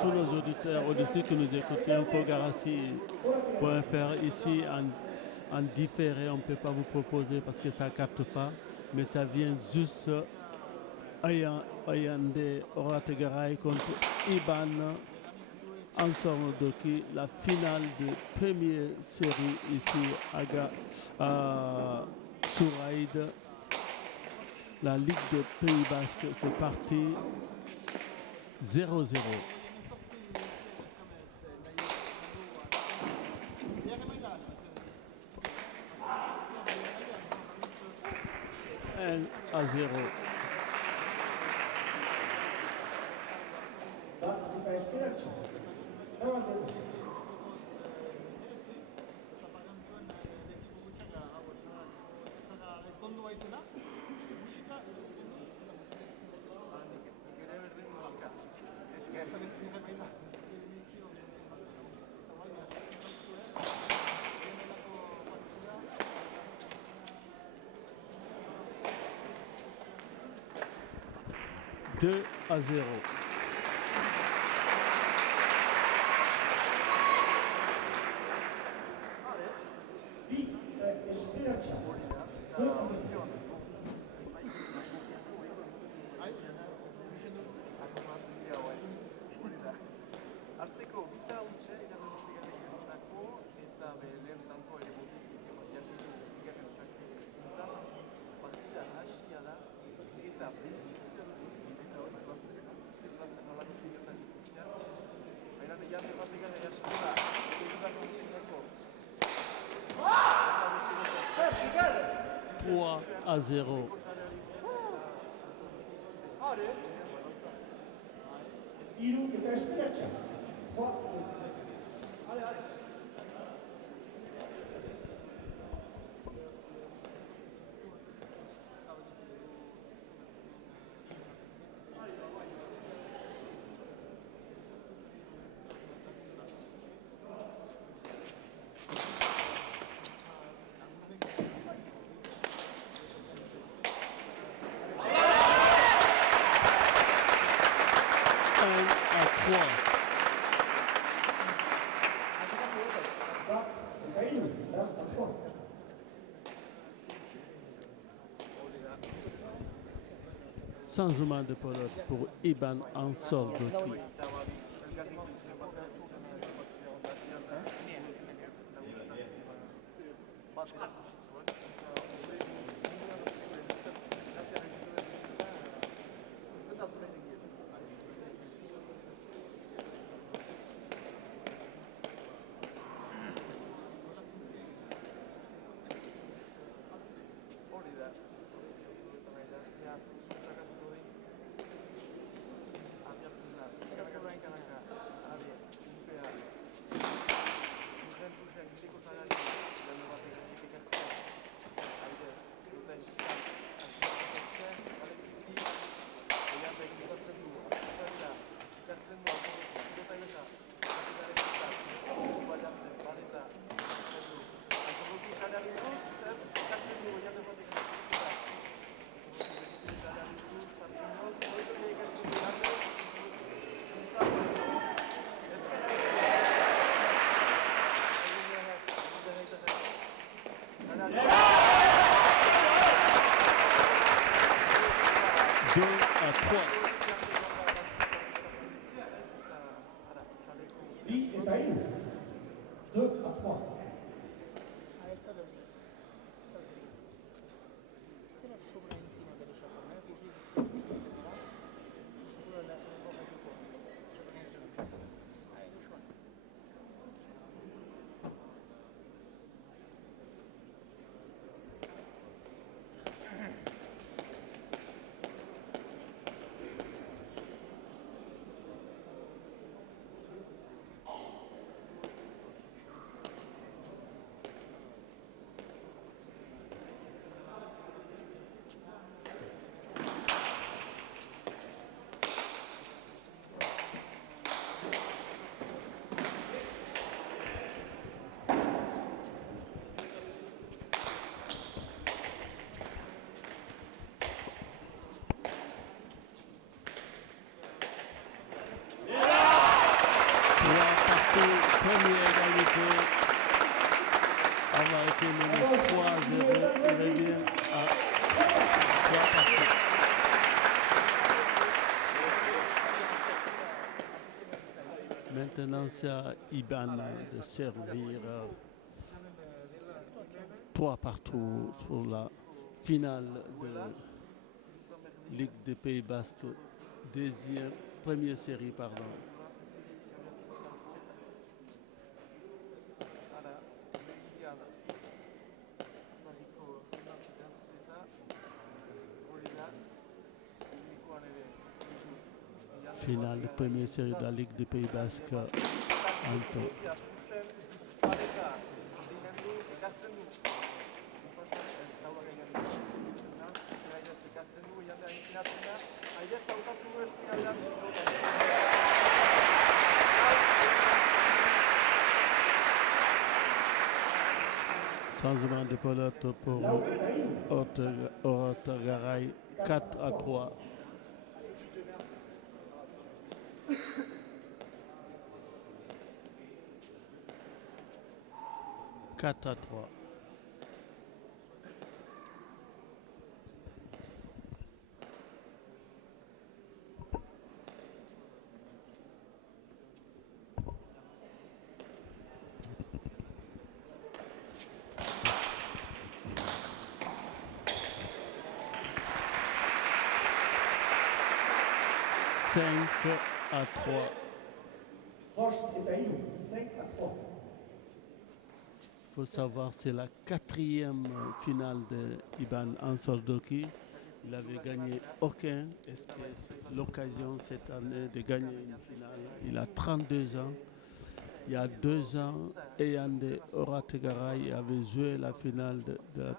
tous nos auditeurs, auditrices qui nous écoutent sur infogarassi.fr. Ici, en différé, on ne peut pas vous proposer parce que ça ne capte pas, mais ça vient juste Ayande Orategaray contre Iban Ansorodoki, la finale de première série ici à Souraïd, la Ligue de Pays Basque. C'est parti 0-0. Un à 0. Deux à 0. Azteko bita hutsa irabaziak egiteko eta lehen tanto ere botizik emaziak egiten saketa partida hasia da eta eta hori bazterena zerbatzen nolako ziletan ikusita baina jarte batekan jasota egitako egiteko 3 à 0. Iru eta Espiratxa. 3-0. Changement de pelote pour Iban Ansorodoki. Bi eta hiru. 2-3. première égalité, avoir été mené 3-0, il revient à 3 partout. Maintenant, c'est à Iban de servir 3 partout pour la finale de Ligue des Pays Basques, première série, pardon. Finale de première série de la Ligue des Pays Basques entre changement de pelote pour Orotagaray, 4-3. Quatre à 3. À 3. Poste et Taïno, 5 à 3. Il faut savoir, c'est la 4e finale de Iban Ansordoki. Il avait gagné aucun. Est-ce que c'est l'occasion cette année de gagner une finale? Il a 32 ans. Il y a 2 ans, Eyande Orategaray avait joué la finale de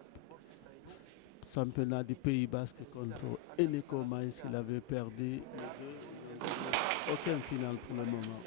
championnat du Pays Basque contre Eneko Maïs. Il avait perdu aucune finale pour le moment.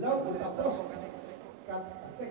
Là où la poste, 4 à 5.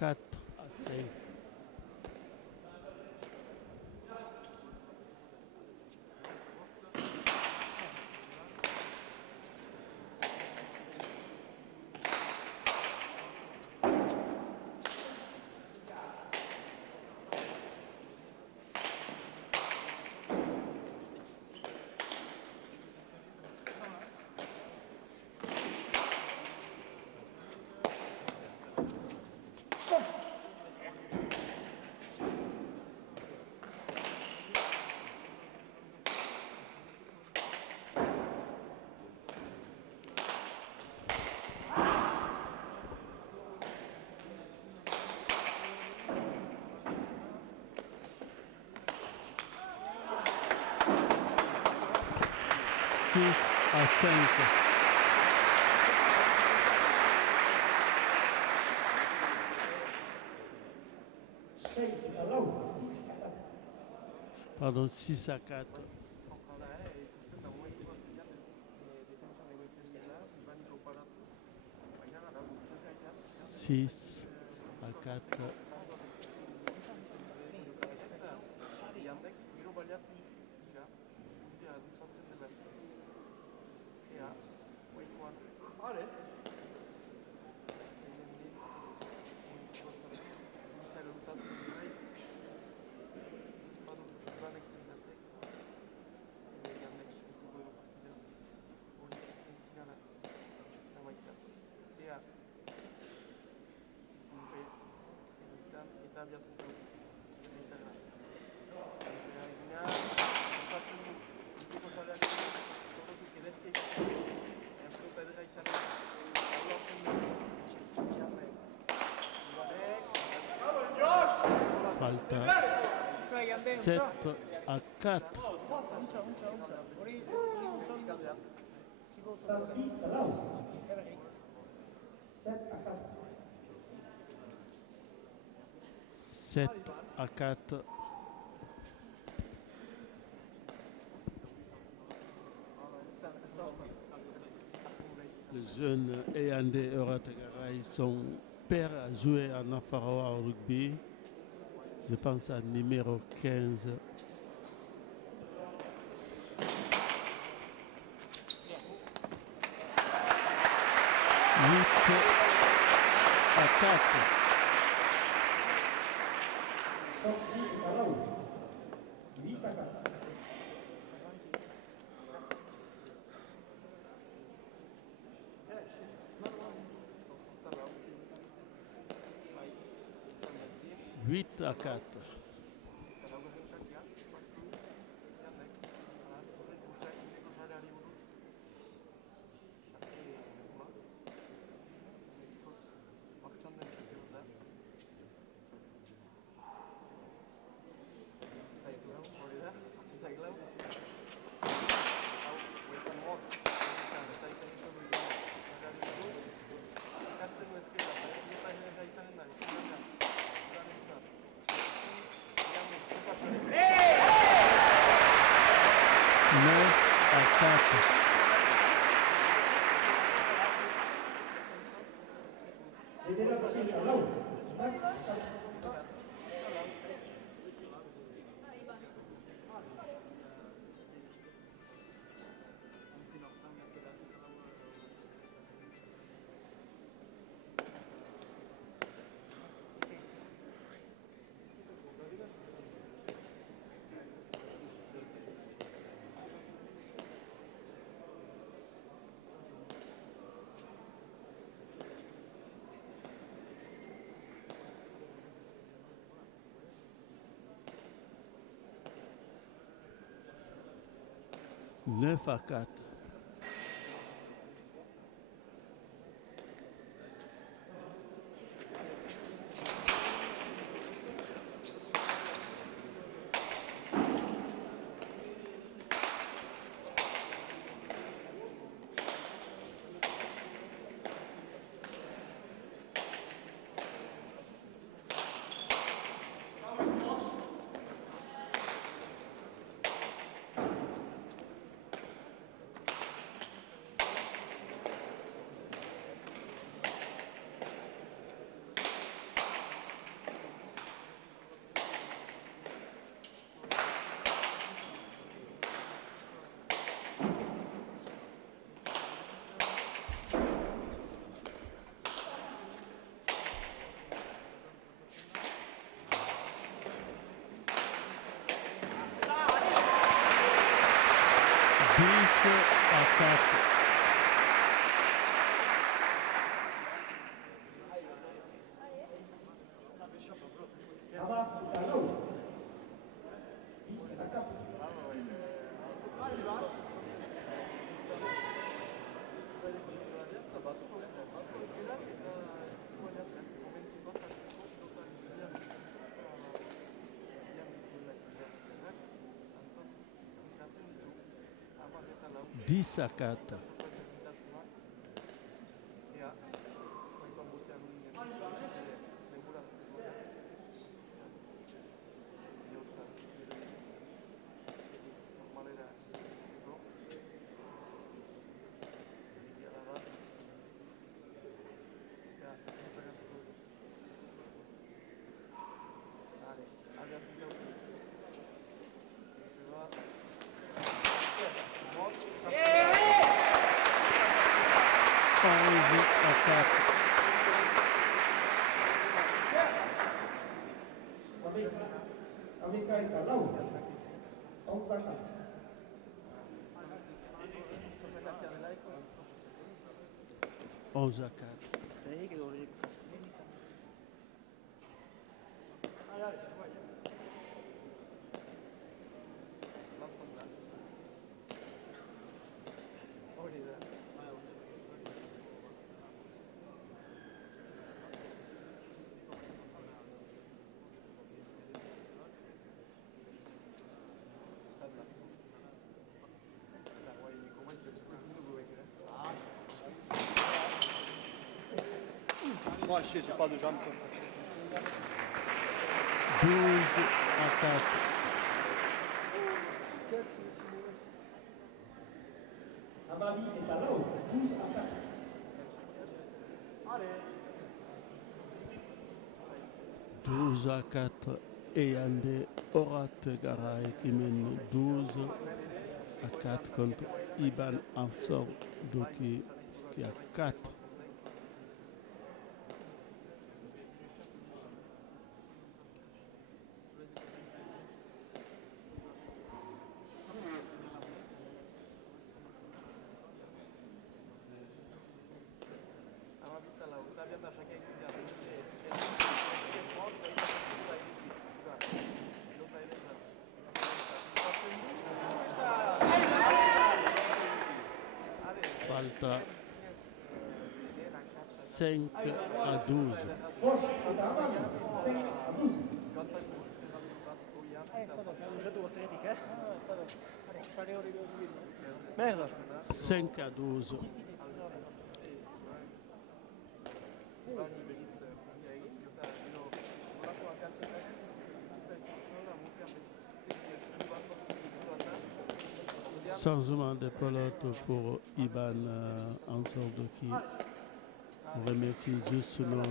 À 5. À 5. sei eta lau, 6 a 4. Pardon, 6 à 4. Hala, ikusten da momentu batean defentsan egoiten dela, ibaniko paratu, baina gara, guztiak aitak, 6 à 4. Jandek gero baliatzen dira, dira duzatzen dela. Ea, oikoan. Hale! Zara duzatzen dira. Badu, banek zindatzek. Jandek ikuko edo partida. Hori, entzigana. Namaitza. Ea. Ikunpe. Eta abiatzen zau. Eta gara. Falta 7 à 4. Zazpi eta lau. 7 a 4. 7 à 4. Les jeunes Eyandé Euratagaray sont pairs à jouer à Nafarawa au rugby. Je pense à numéro 15. À 4. Sorti eta lau. 8 a 4. Huit à 4. Federatie eta lau. 9 a 4. Neuf à 4. À 4. Abad eta lau. 10 a 4. Dix à 4. à 4. Amika Italau, 11 à 4. 11 à 4. Moi, je sais, j'ai pas de jambes. 12 à 4. Amavi Italau, 12 à 4. 12 à 4. Eyande Orat Garay qui mène 12 à 4 contre Iban Ansor Doki qui a 4. Falta 5 à 12. Poste à Amavi, 5 à 12. Merda. 5 à 12. Changement de pelote pour Iban Ansor Doki. On remercie juste nos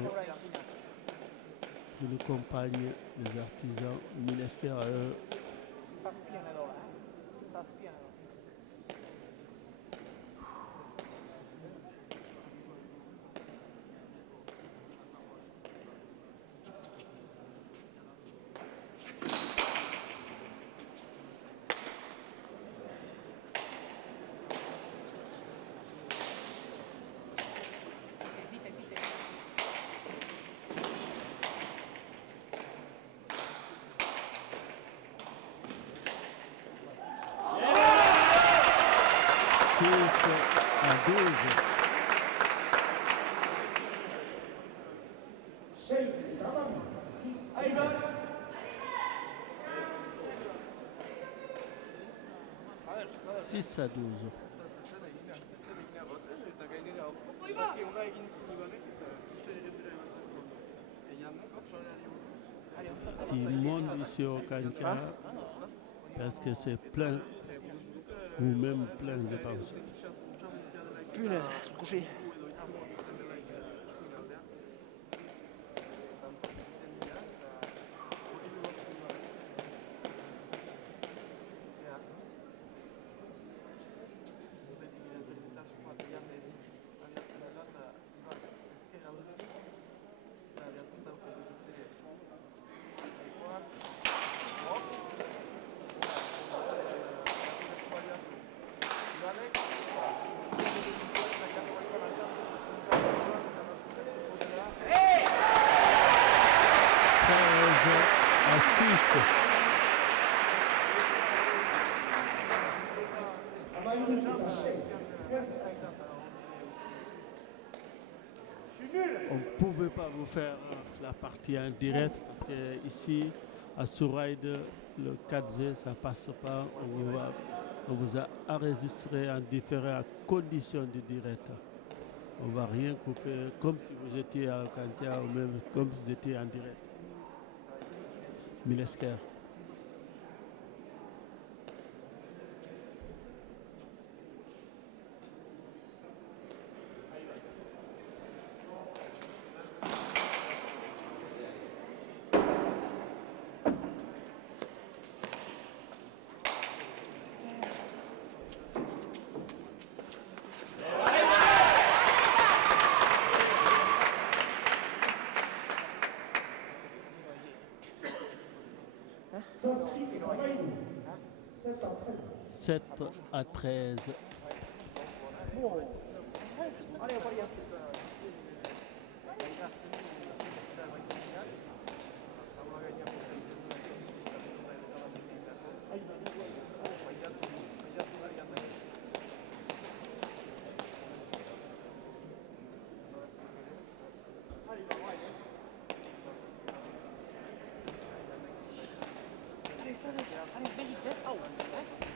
compagnes, les artisans, Milesker à eux. À 12. Sheikh Amavi, 6 à 12. 6 à 12. Tout le monde ici au Kantia, parce que c'est plein, ou même plein, je pense. Punaise, se coucher. À 6. Amavi est à Sheikh, 13 à 6. On ne pouvait pas vous faire la partie en direct parce que ici, à Souride, le 4G, ça ne passe pas. On vous a enregistré en différé à condition de direct. On ne va rien couper comme si vous étiez à Kantia ou même comme si vous étiez en direct. Milesker. Saint-Spic et Cavaillou. 7 à 13. 7 à 13. Allez, on va y aller.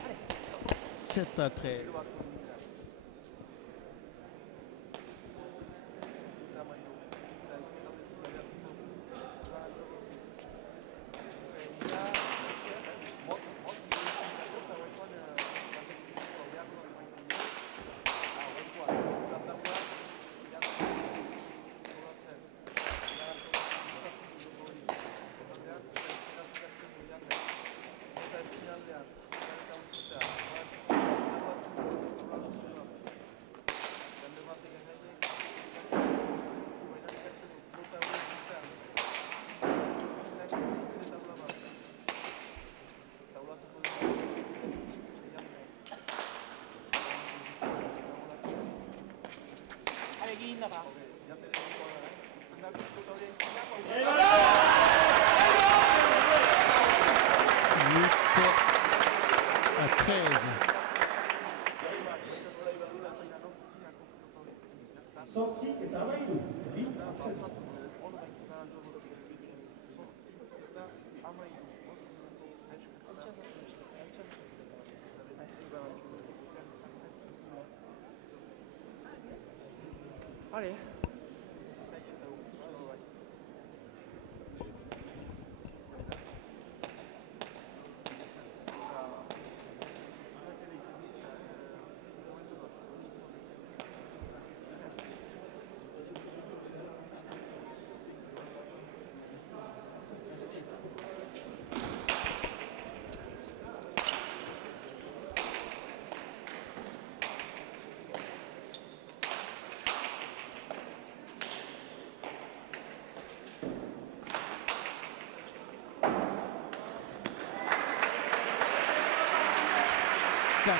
Allez, 7 à 13. À 13. Saint-Spic et Cavaillou. 8 à 13. Allez.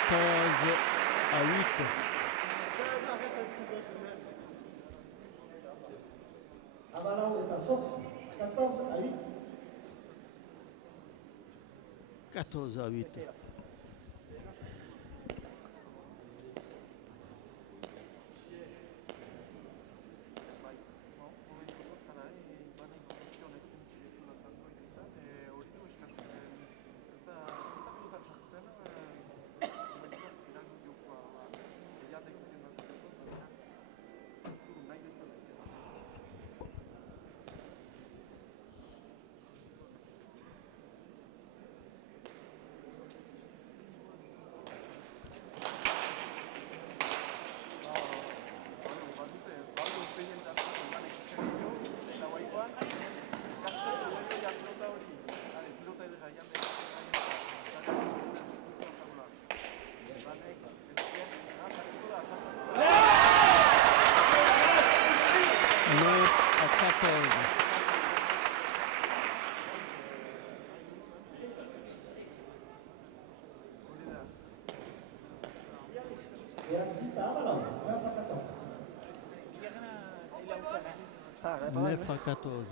À 8. Avalanche est à Source. 14 à 8. 14 à 8. Et Anzita Avalanche. 9 à 14. 9 à 14.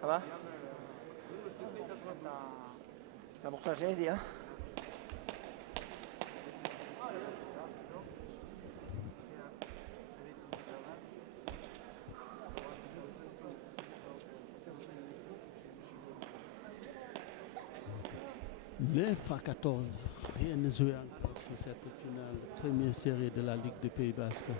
Ça va? La pour j'ai dit, hein? Neuf à 14. Rien ne joué encore sur cette finale. Première série de la Ligue des Pays Basques.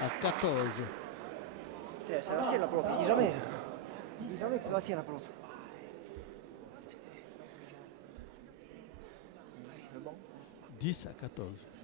À 14. C'est facile la pelote, il dit jamais. Il dit jamais que c'est facile la pelote. 10-14.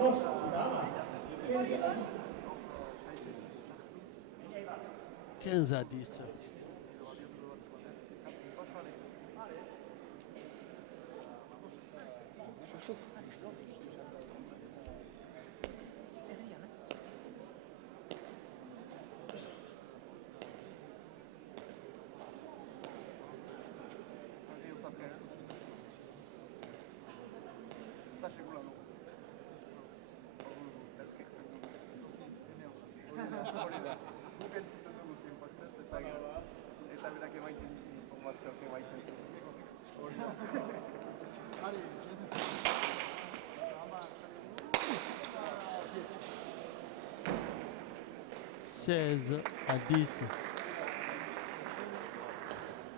Vamos, dama. 15 à 10. 15-10. Seize à 10.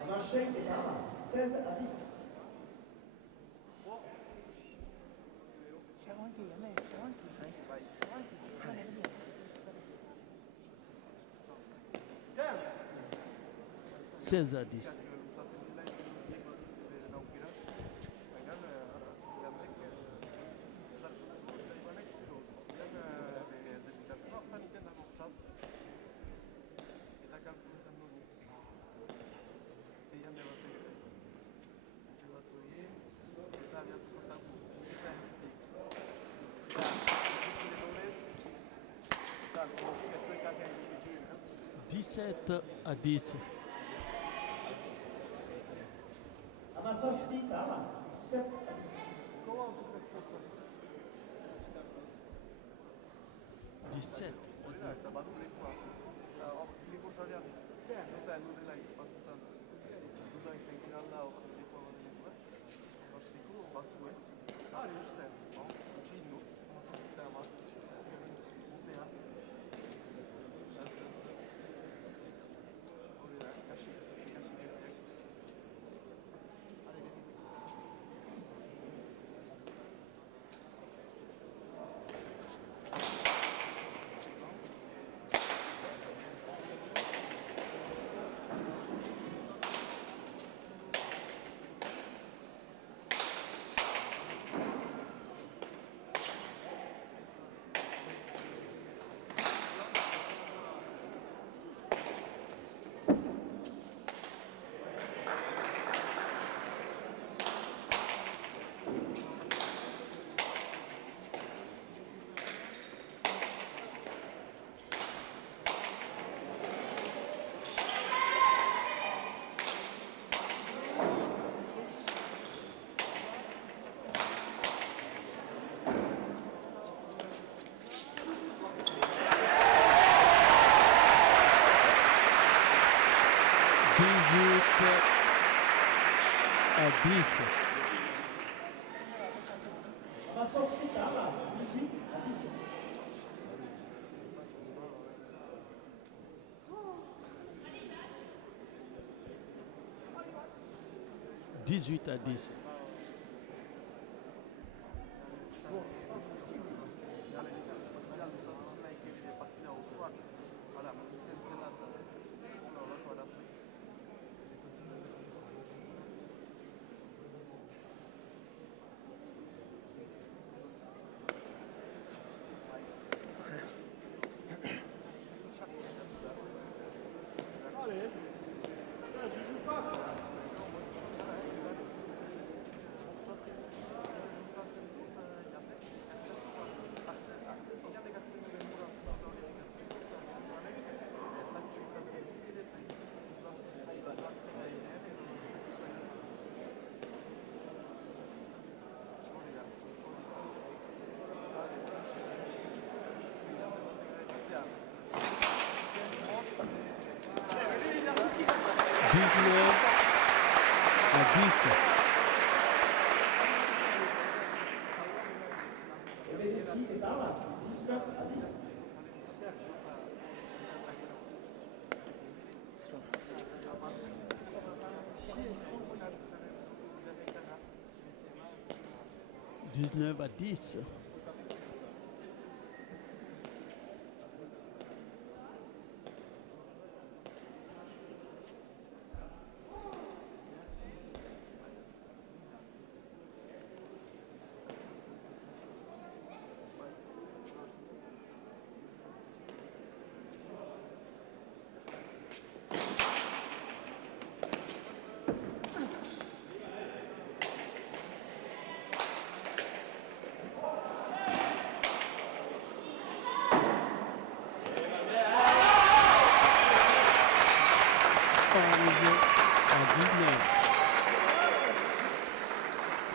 Marchand et dama. 16 à 10. Seize à 10. Dix-sept à 10. Amassaspi, dama. 17 à 10. 17 à 10. À 10. Amassaspi, dama. 18 à 10. 18 à 10. à 10. Et Venezia est à la 19 à 10. Dix-neuf à 10.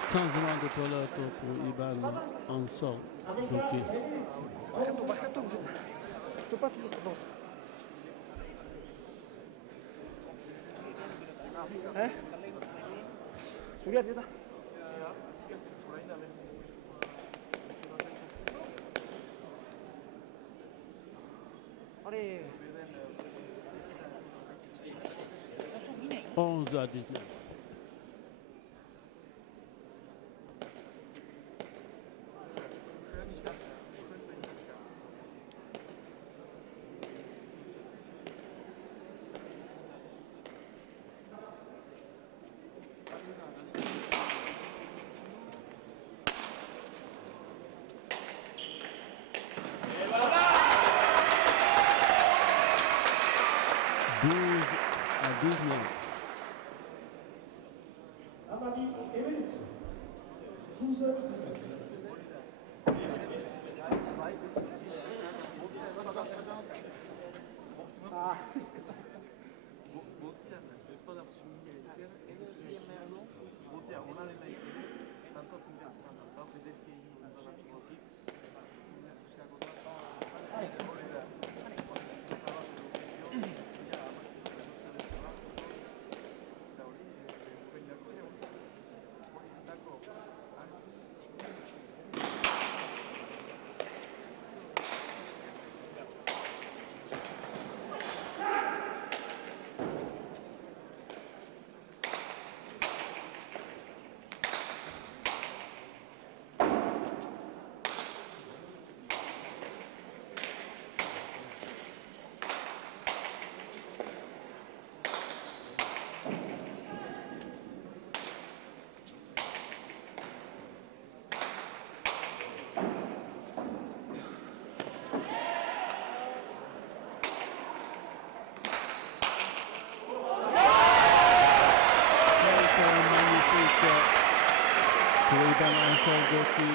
Changement de peloton pour Iban Ansor Doki. Allez. 11 à 19. Amadi et Venezia. 12 à 19. Iban Ansor Doki.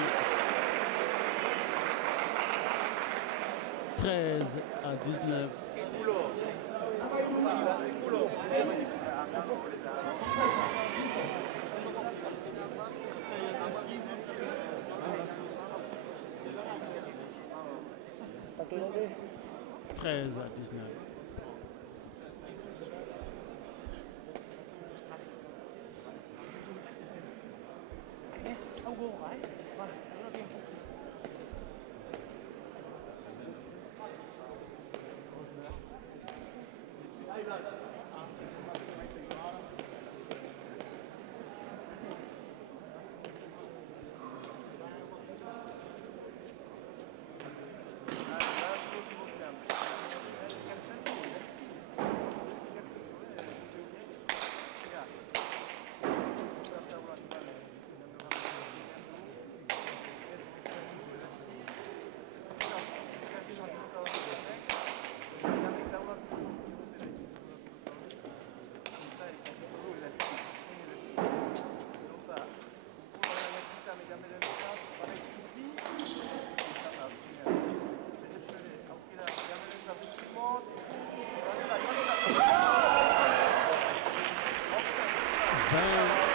13 à 19. Amaïlou et Venezia. 13 à 19. 13 à 19.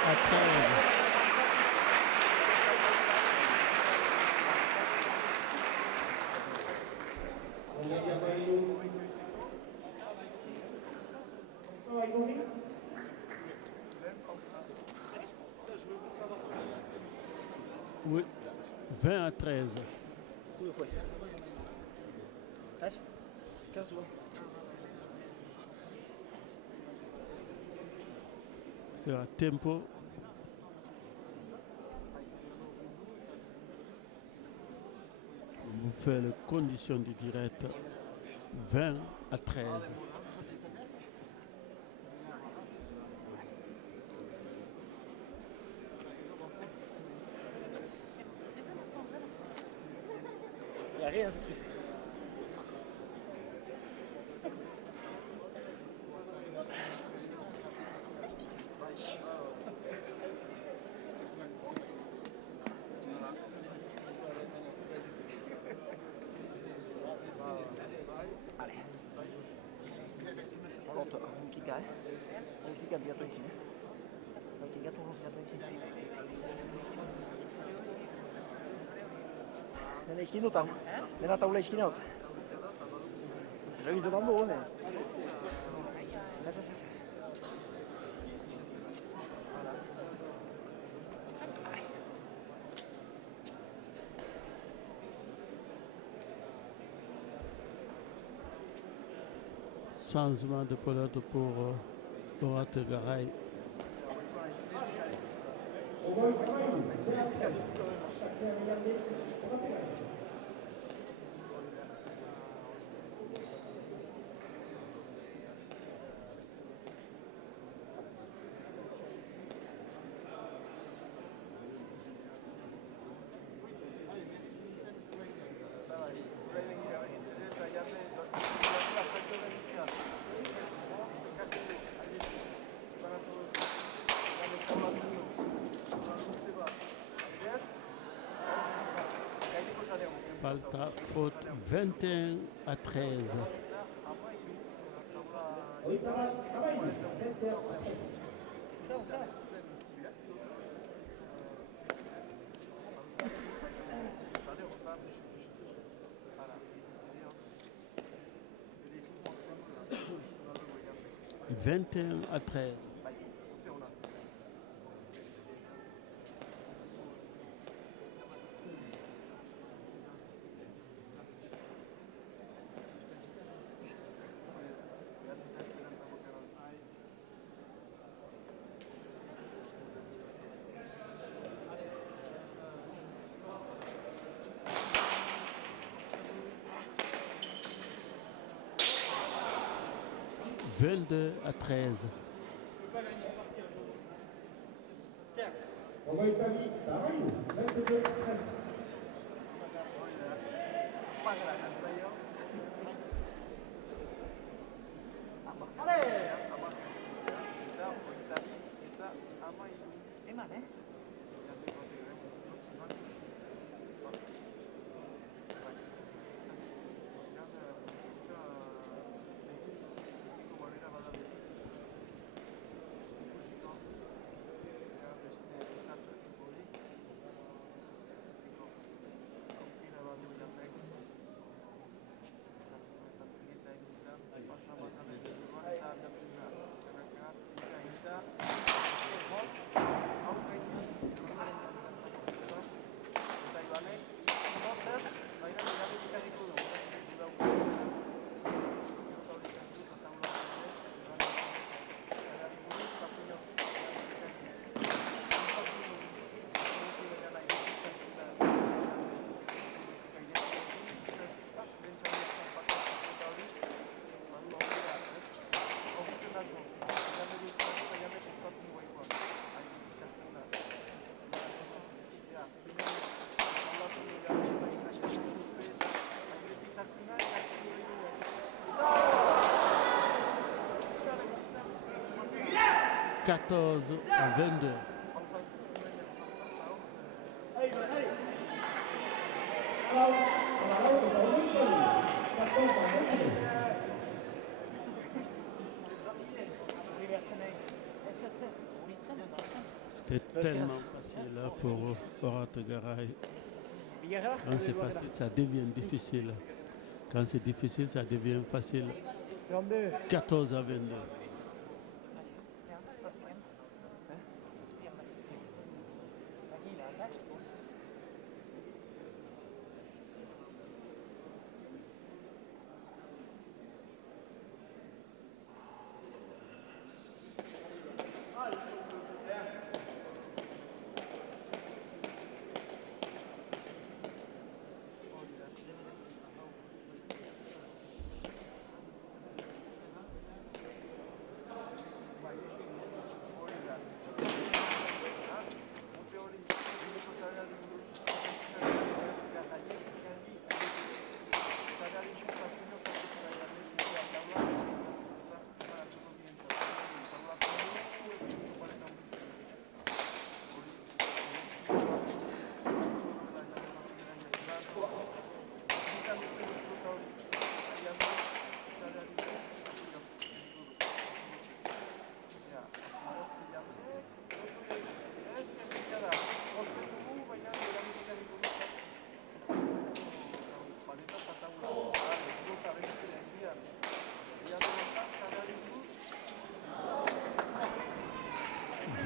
À 13. Amaïlou. Amaïlou. Oui, 20 à 13. ¿Cómo fue? ¿Ash? ¿Qué pasó? C'est un tempo. Vous faites les conditions du direct 20 à 13. Il n'y a rien, ce truc. Multiplica dietro insieme. Moltiplicato uno dietro insieme. Nell'esquina tam. Nella tavola esquina. Già visto bambone. Changement de pelote pour Horace Garay. Ogoy Kamaru, 20 à 13. Chacun regardez, Horace Garay. Falta, faute 21 à 13. Oitama Kamaru, 21 à 13. « 21 à 13. » 22 à 13. Ogoy Kamaru, 22 à 13.14 à 22. Alors, de Ogoy Kamaru, 14 à 22. C'était tellement facile là, pour Horace Garay. Quand c'est facile, ça devient difficile. Quand c'est difficile, ça devient facile. 14 à 22.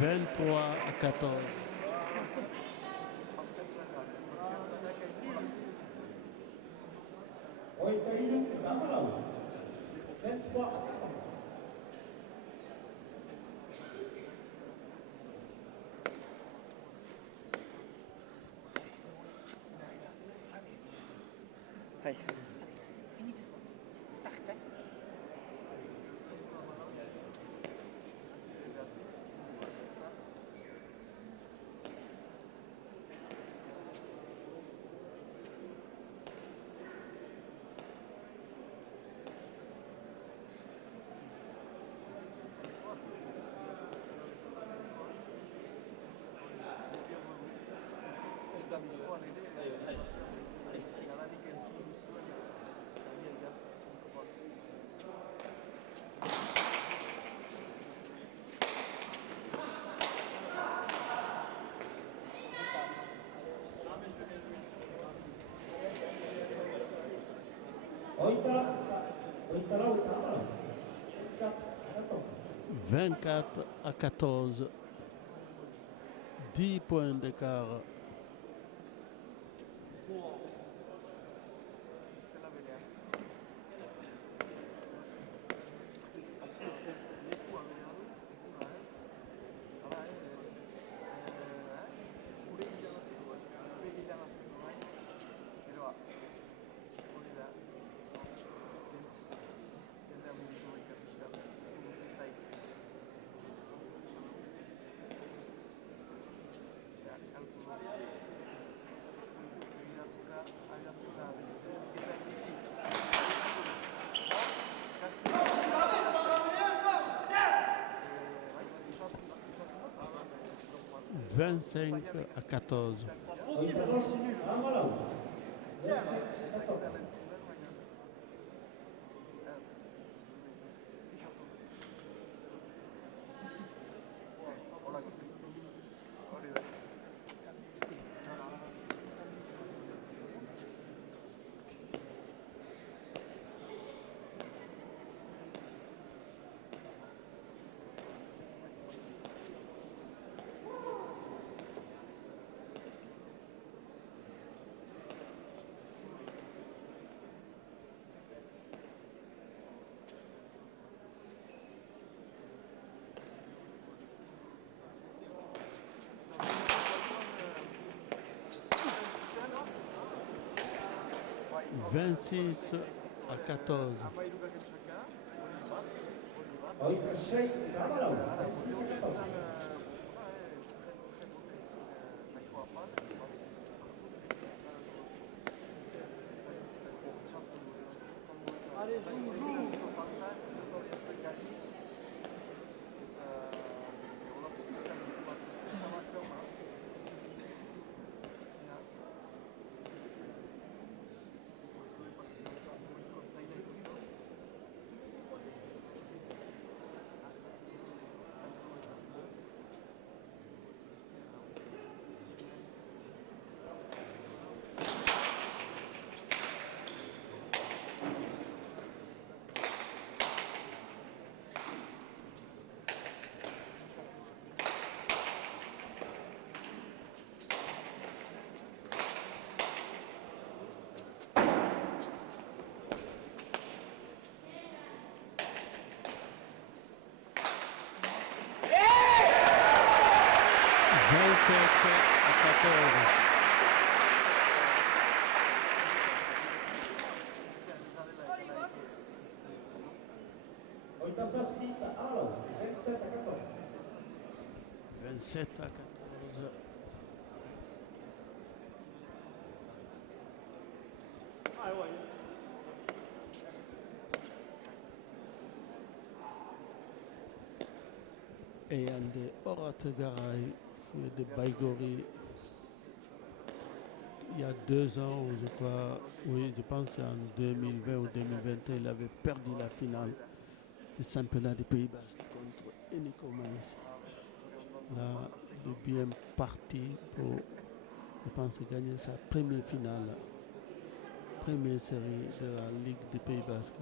23-14. Oitairu e Tamalau. 23-14. Hai. Oitalau e Tamalau. 24-14. 24-14. 10 points d'écart. « 25-14. Oitalos Tamalau. 25-14. « 26-14. Oitasei e Tamalau. 26-14. Oitasasi Tamalau. 27-14. 27-14. Eyande Oratagaray de Baigori, il y a 2 ans, je crois, oui, je pense en 2020 ou 2021, il avait perdu la finale du championnat du Pays Basque contre Eniko Maïs. Là, il est bien parti pour, je pense, gagner sa première finale, première série de la Ligue du Pays Basque.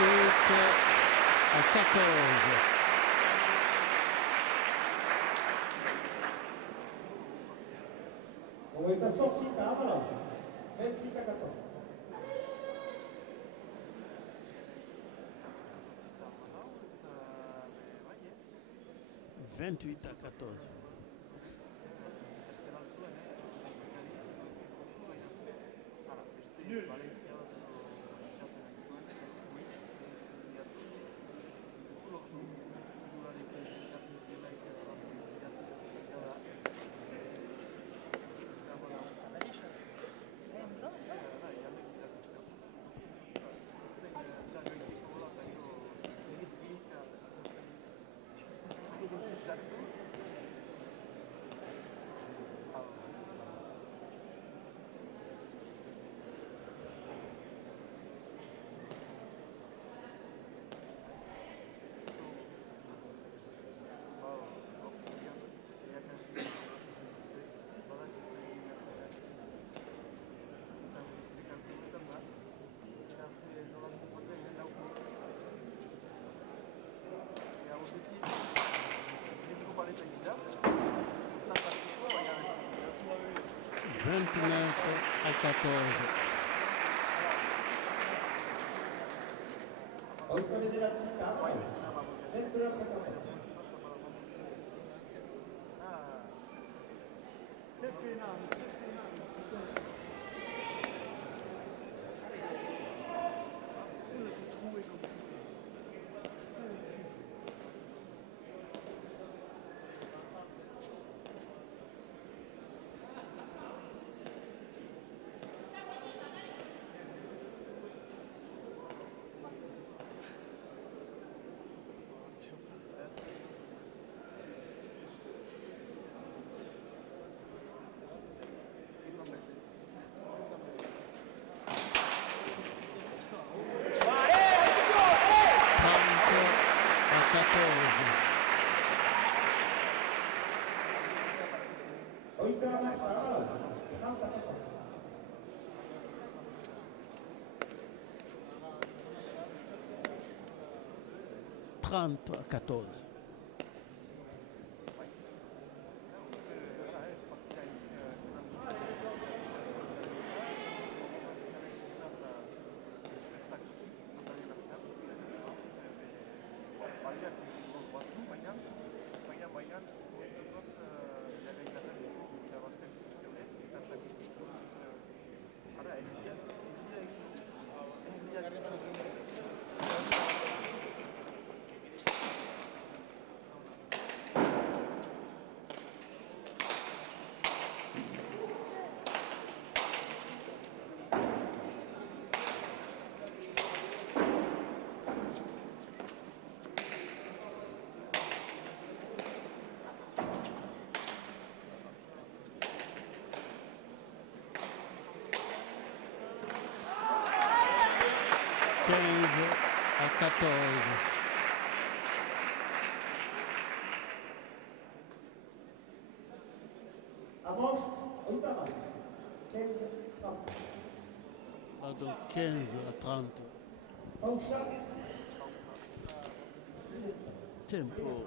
à 14. On est à sortie table, 28 à 14. Voilà, 28 à 14. Nul. À 14. Oito vedere table, 29 à 14. À 14. Oito à la table, 30 à 14. 30 à 14. À 14. Amorce, oitava, 15, 30. Pardon, 15 à 30. Pausa, silenzio. Tempo.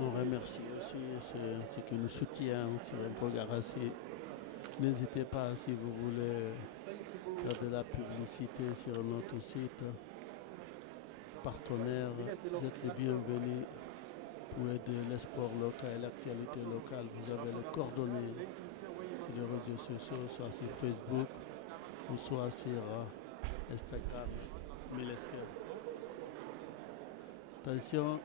On remercie aussi ceux qui nous soutiennent sur Infogarassi. N'hésitez pas si vous voulez faire de la publicité sur notre site. Partenaires, vous êtes les bienvenus pour aider l'espoir local et l'actualité locale. Vous avez les coordonnées sur les réseaux sociaux, soit sur Facebook ou soit sur Instagram. Milesquer. Attention.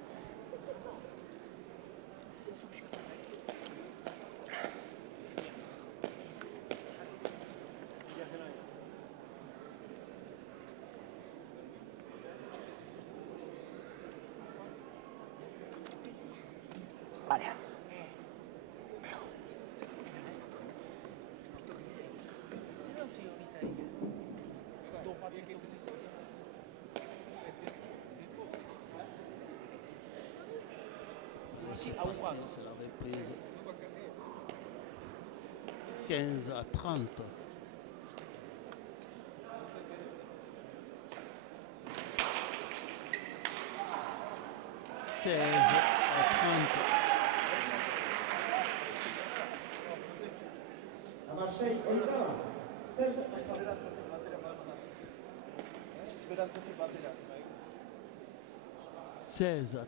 Vale. c'est parti, c'est la reprise. 15-30. « 16-30. Amashei Oitara, 16-30. 16-30.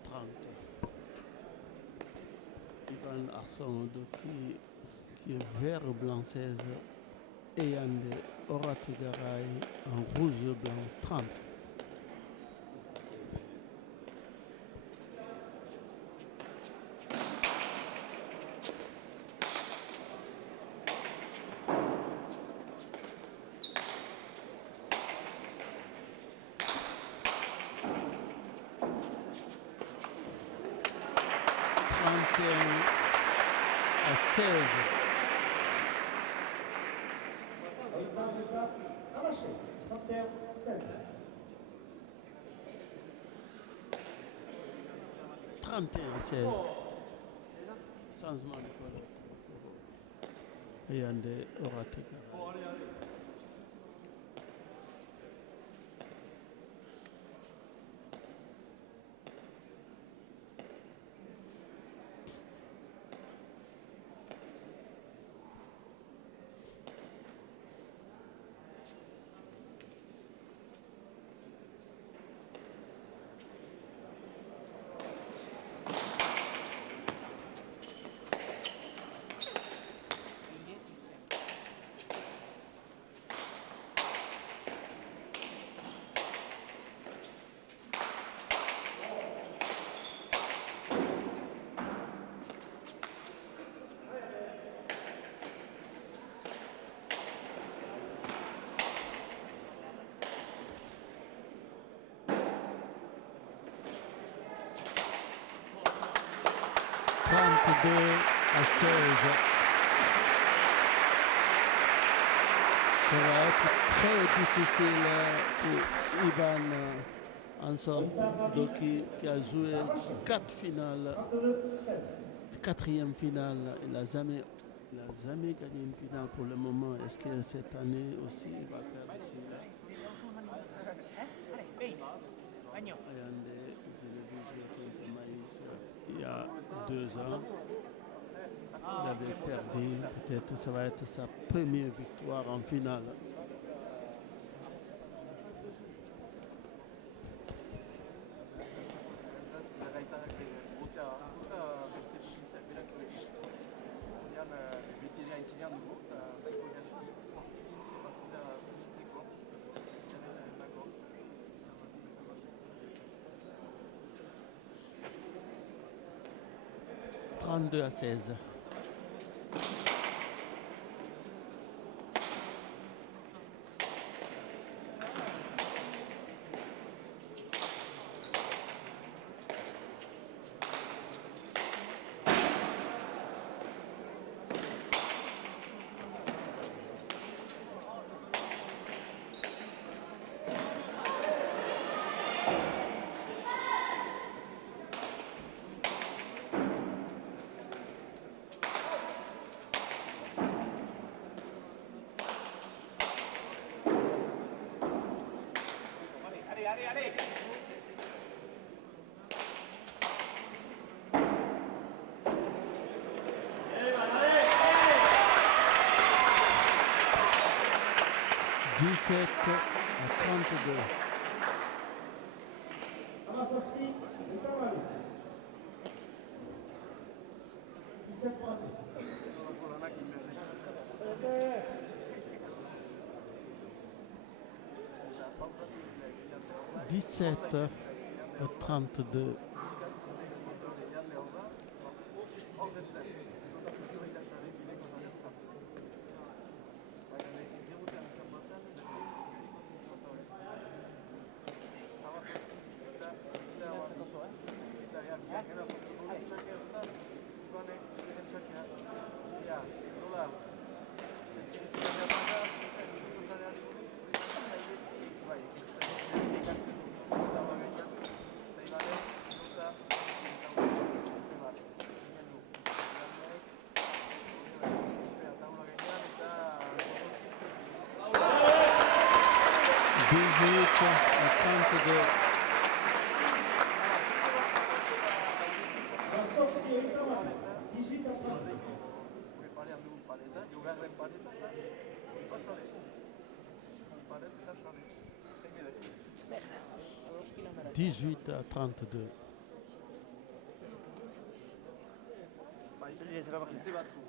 Ivan Arsondo qui est vert blanc 16 et Yande Oratigaray en rouge blanc 30. À 16. Oitara, Amashei, 31-16. 31-16. Changement de couleur pour Yande Oratigaray. À 16. Ça va être très difficile pour Ivan Ansordo qui a joué 4 finales. 32-16. 4e finale. Il n'a jamais gagné une finale pour le moment. Est-ce que cette année aussi il va perdre celui-là? Ayande, je l'ai vu jouer contre Maïs il y a 2 ans. Il avait perdu. Peut-être que ça va être sa première victoire en finale. « 32-16. « 17 à 32. Amasaski, Utamaru. 17-32. 17 à 32. 18 à 32. La sortie est quand même 18 à 30. Gure parean dugu paleta, jogarren paleta, eta pasare. Palet eta sare. Zein bide? 18 à 32. Bai, itzi batzu.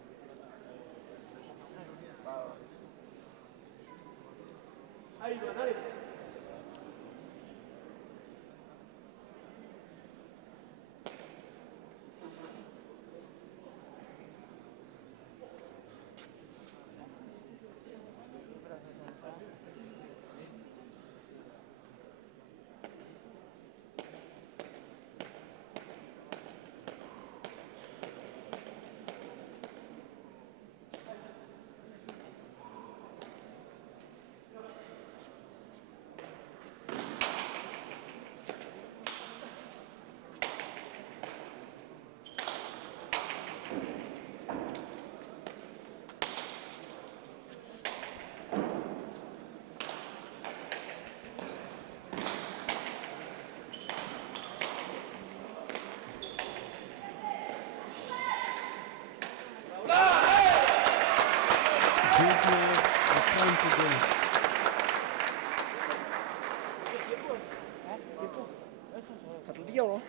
Fatto via o no?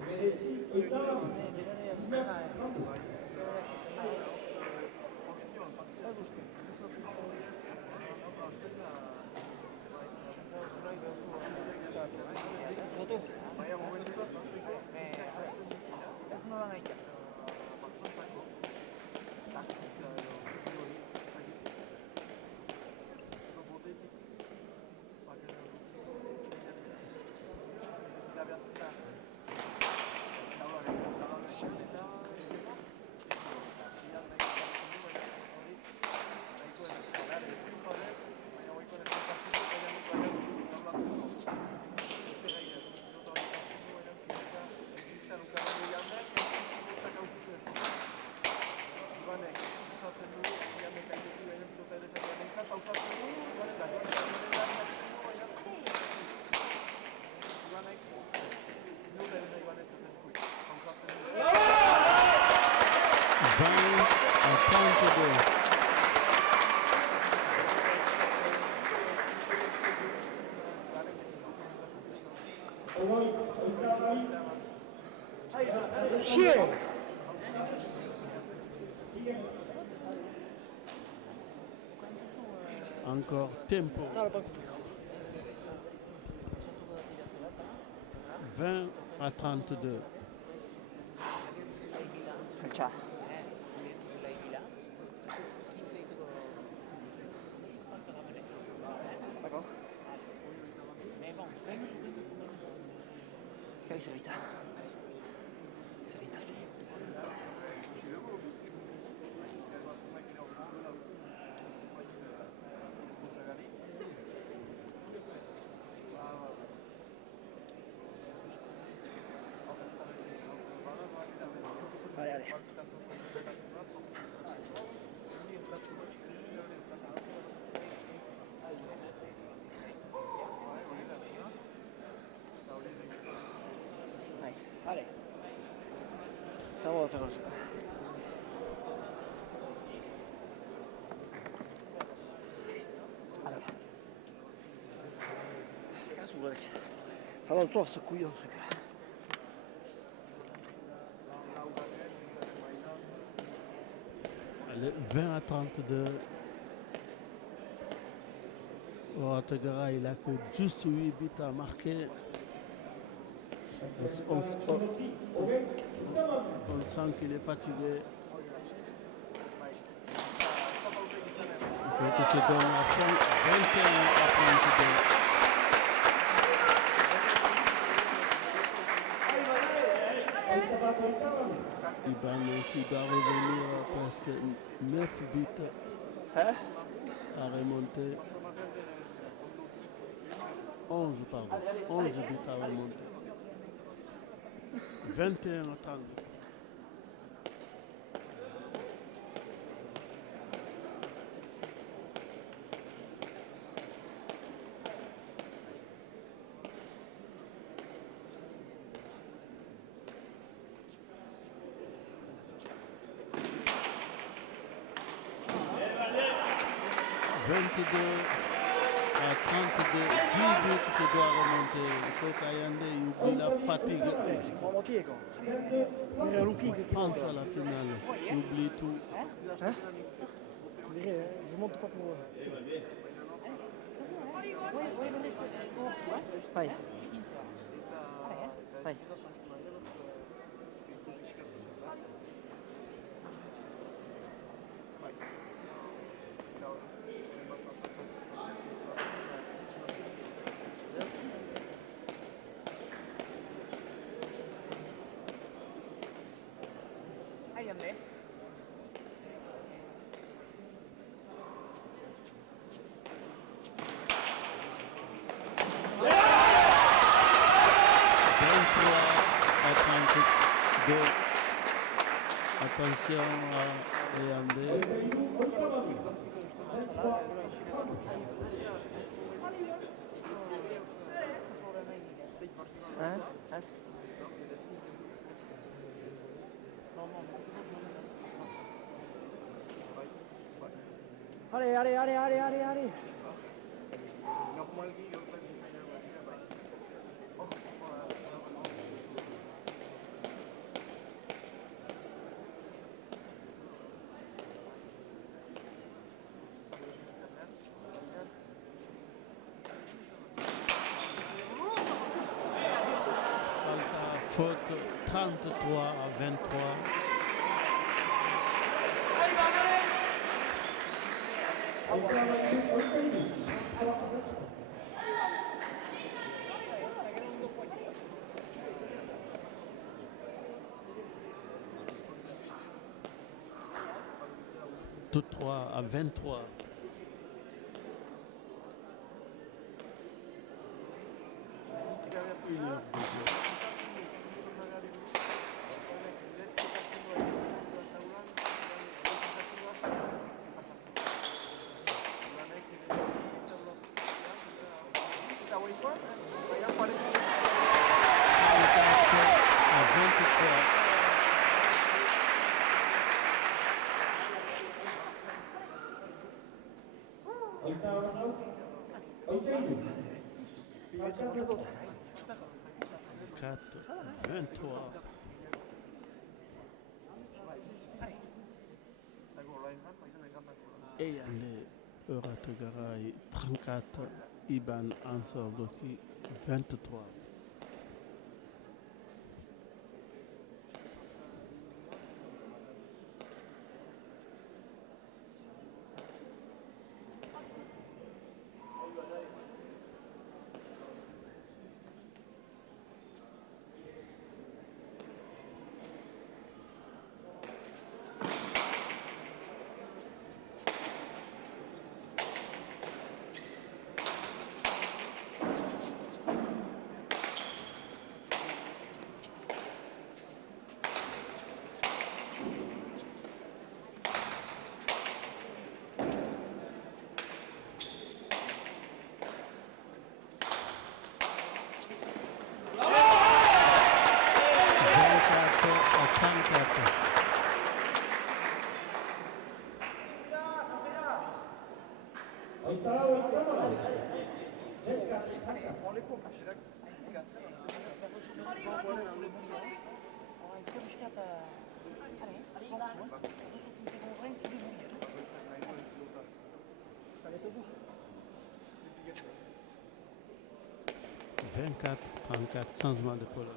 Venezia est quand même 19 à 32. Ez nola nahi. Encore tempo. 20 à 32. Ciao. D'accord. Che hai servita? Servita. Vale, vale. Vai, vale. Stavo a fare un gioco. Allora. Caso vuole che farò un soft qui io. Allez, 20 à 32. Ouattara, il a que juste 8 buts à marquer. On sent qu'il est fatigué. Il faut que se donne à fond. 21 à 32. Iban aussi doit revenir à presque 9 buts à remonter. 11, pardon. 11 buts à remonter. 21 à 30. 22 à 32, 10 buts qui doit remonter. Il faut qu'Ayandé oublie la fatigue. J'y crois à moitié quoi. 22, Il y a un looping qui Pense monte. à la finale. Tu oublies tout. Hein? Je monte pas pour. Vai. Vai. Attention à Ayandé. oitava mi. 23, 30. Hein? Hein? Allez, allez, allez, allez, allez, allez. Falta faute 33 à 23. Oitava mi, 81. Toutes 3 à 23. Une heure de jeu. À 23. Oitava mi, 81. 34. 4, 23. Ayandé Euratogaraï 34. Iban Ansor Doki 23. Oitava, 24, 34. « 24, 34, changement de polo.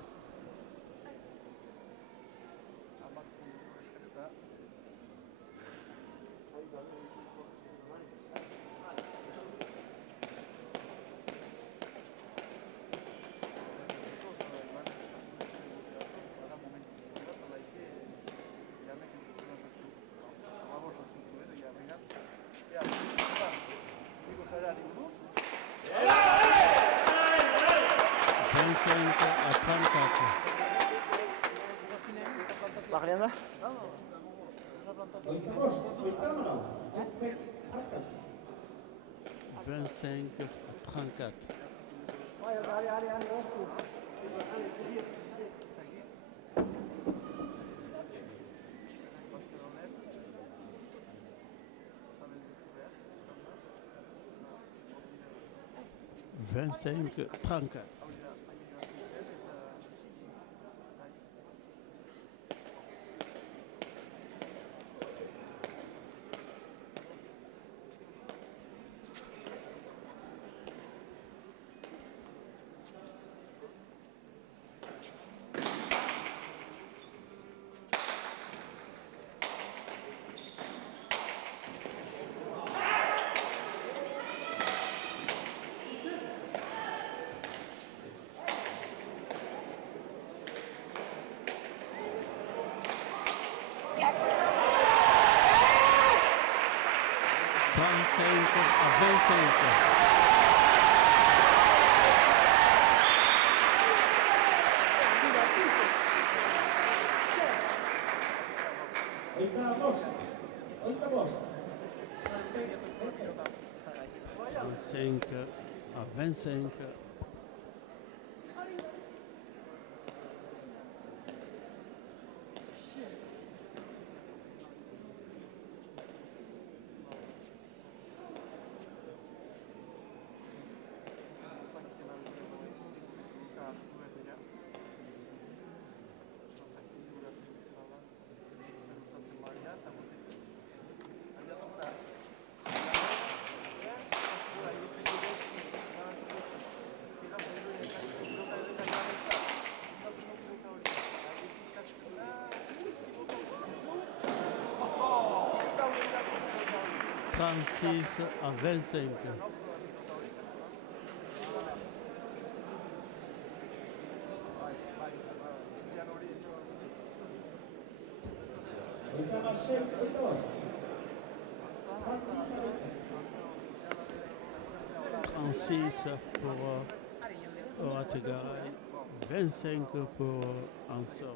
À 34. Mariana? Oitava, 25, 34. 25 à 34. Allez, allez, allez, 25-34. À 25. Oita posto. 35-25. 35 à 25. Six à 25. Oita marché, oita posto. 36 à 25. 36 pour Orategaray, 25 pour Ansor.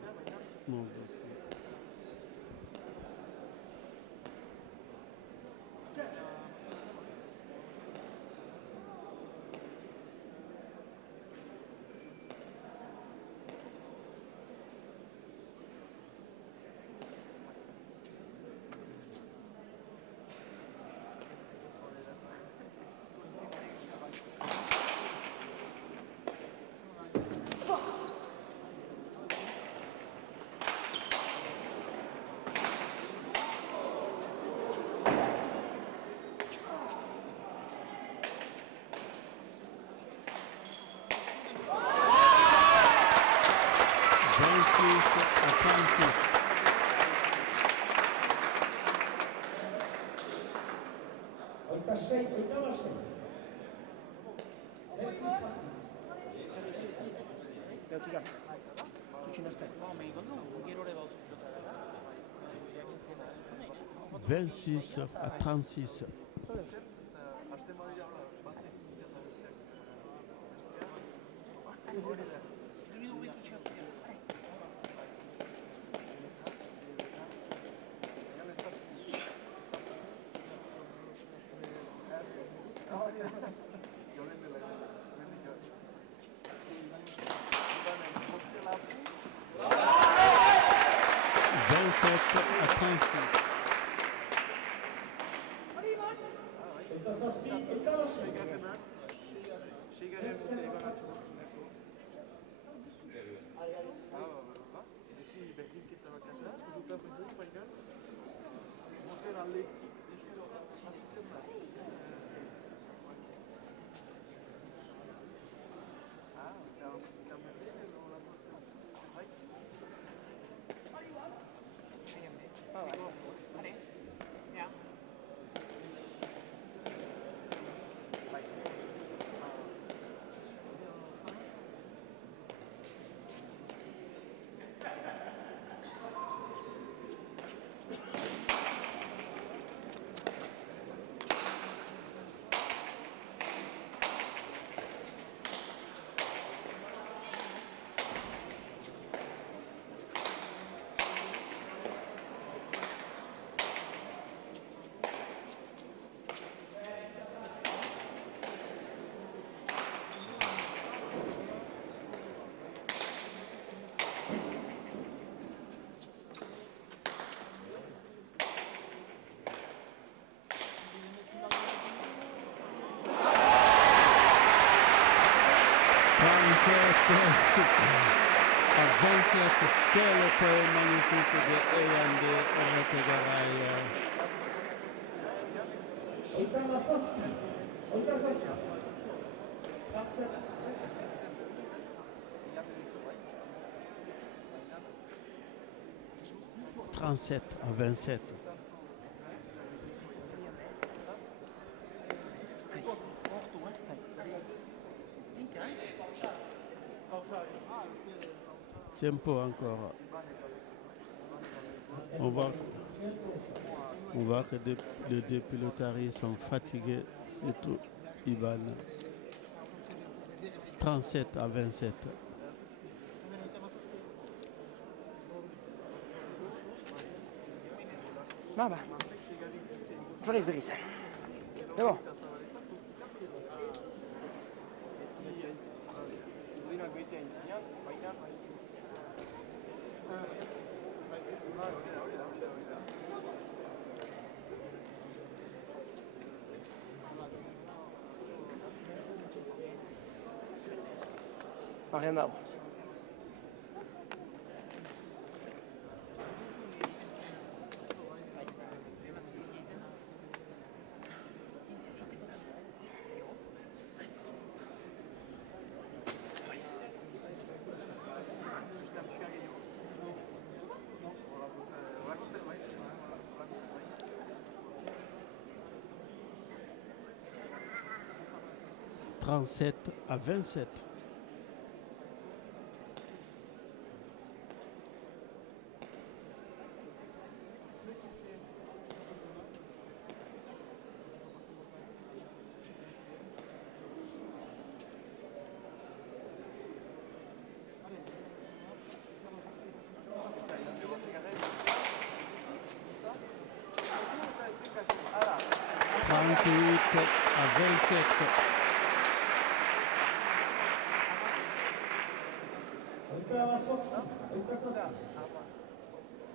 Oita sei, oita marché. 26-36. Tu ci ne aspetti. 26 à 36. Oita saspi, oita marché. 27-36. à 27. Quel point magnifique de Eyande Oretagaray. Oitava Saski. Oitava Saski. 37, 27. 37 à 27. Tempo encore. On voit que les deux pilotaries sont fatigués, surtout Iban. 37 à 27. Vabbè. Già sdrise. Devo. Rien d'arbre. « 37 à 27. À 27. Oitava Saski. Oitava Saski.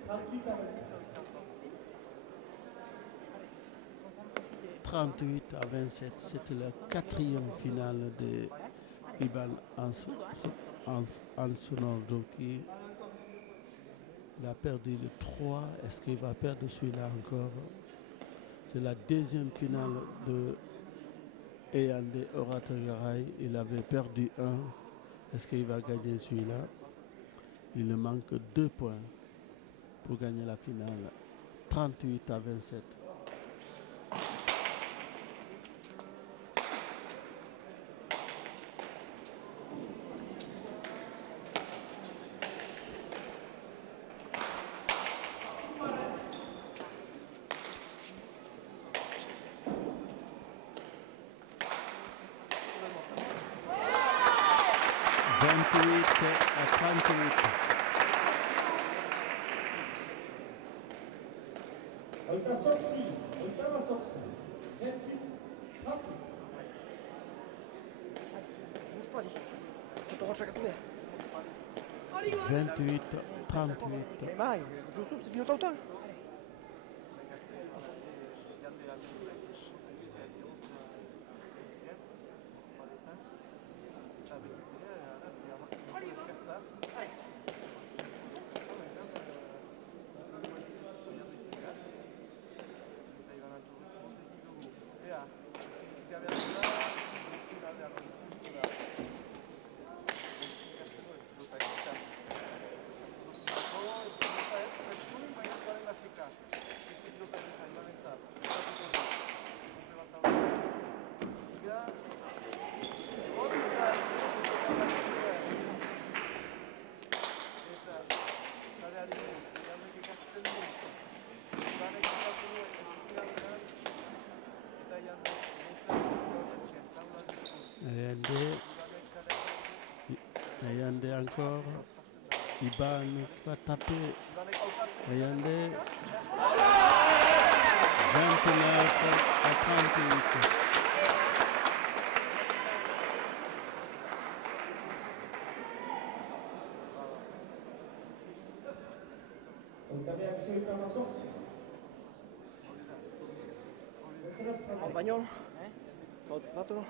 38 à 27. 38 à 27, c'était la quatrième finale de Iban Ansonordoki. Il a perdu le 3. Est-ce qu'il va perdre celui-là encore? C'est la deuxième finale de Eyande Oretagaray. Il avait perdu 1. Est-ce qu'il va gagner celui-là? Il ne manque 2 points pour gagner la finale. 38 à 27. À 38. Oitava Saski. Oitava Saski. 28, 30. Bouge pas d'ici. Je te range à 4 mètres. 28, 38. Mais vai, giusto, si più autant. Eyande encore. Iban va taper. Eyande. 29 à 38. Oitava Saski. En bagnole. Fatelo.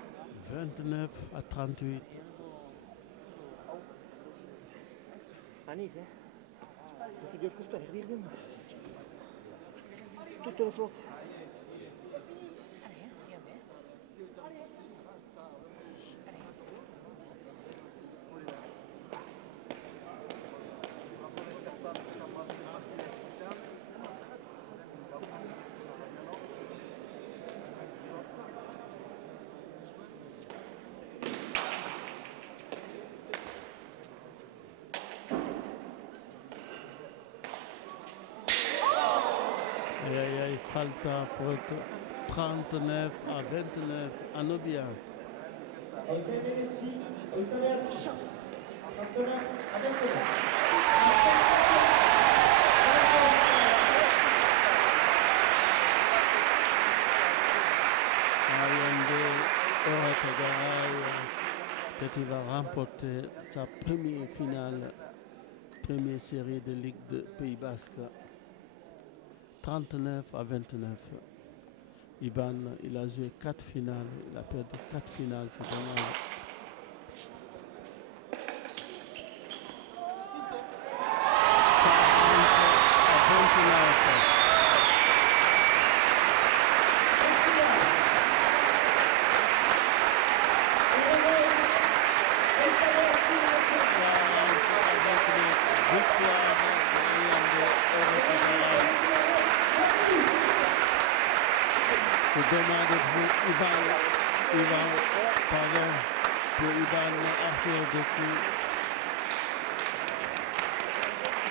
29 à 38. A Nice, tu Dios gusto hervirden. Tutto lo flotte. Aïe, falta faute 39 à 29 à Nobia. 6 minuti, 8 minuti. 39 à 29. Ayande Oratagaray qui va remporter sa première finale, première série de Ligue de Pays Basque. 39 à 29. Iban, il a joué 4 finales, il a perdu 4 finales, c'est dommage. C'est dommage pour Iban, pardon, pour Iban Arthur Doku.